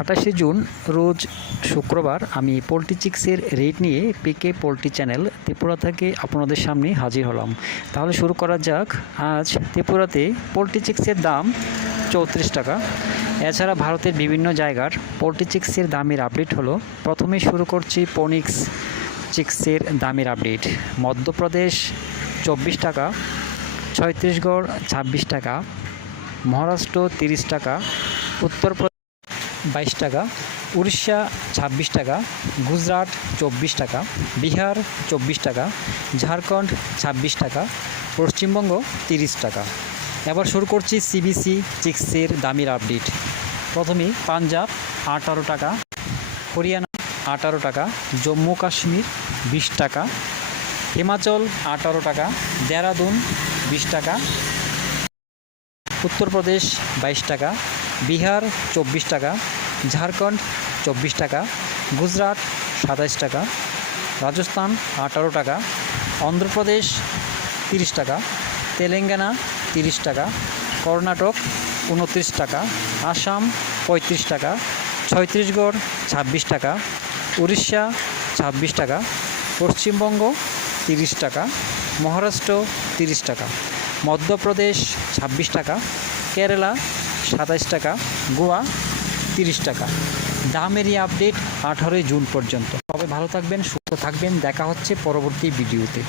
আঠাশে জুন, রোজ শুক্রবার আমি পোলট্রি চিক্সের রেট নিয়ে পিকে পোলট্রি চ্যানেল ত্রিপুরা থেকে আপনাদের সামনে হাজির হলাম। তাহলে শুরু করা যাক। আজ ত্রিপুরাতে পোলট্রি চিক্সের দাম চৌত্রিশ টাকা। এছাড়া ভারতের বিভিন্ন জায়গার পোলট্রি চিক্সের দামের আপডেট হলো। প্রথমে শুরু করছি পনিক্স চিক্সের দামের আপডেট। মধ্যপ্রদেশ চব্বিশ টাকা, ছয়ত্রিশগড় ছাব্বিশ টাকা, মহারাষ্ট্র তিরিশ টাকা, উত্তরপ্রদেশ বাইশ টাকা, উড়িষ্যা ছাব্বিশ টাকা, গুজরাট চব্বিশ টাকা, বিহার চব্বিশ টাকা, ঝাড়খণ্ড ছাব্বিশ টাকা, পশ্চিমবঙ্গ তিরিশ টাকা। এবার শুরু করছি সিবিসি চিক্সের দামের আপডেট প্রথমে পাঞ্জাব আঠারো টাকা, হরিয়ানা আঠারো টাকা, জম্মু কাশ্মীর বিশ টাকা, হিমাচল আঠারো টাকা, দেরাদুন বিশ টাকা, উত্তরপ্রদেশ বাইশ টাকা, বিহার চব্বিশ টাকা ঝাড়খণ্ড চব্বিশ টাকা, গুজরাট সাতাইশ টাকা, রাজস্থান আঠারো টাকা, অন্ধ্রপ্রদেশ তিরিশ টাকা, তেলেঙ্গানা তিরিশ টাকা, কর্ণাটক উনত্রিশ টাকা, আসাম পঁয়ত্রিশ টাকা ছয়ত্রিশগড় ছাব্বিশ টাকা, উড়িষ্যা ছাব্বিশ টাকা, পশ্চিমবঙ্গ তিরিশ টাকা, মহারাষ্ট্র তিরিশ টাকা, মধ্যপ্রদেশ ছাব্বিশ টাকা, কেরালা সাতাইশ টাকা, গোয়া তিরিশ টাকা। দামেরই আপডেট আঠারোই জুন পর্যন্ত। তবে ভালো থাকবেন, সুস্থ থাকবেন। দেখা হচ্ছে পরবর্তী ভিডিওতে।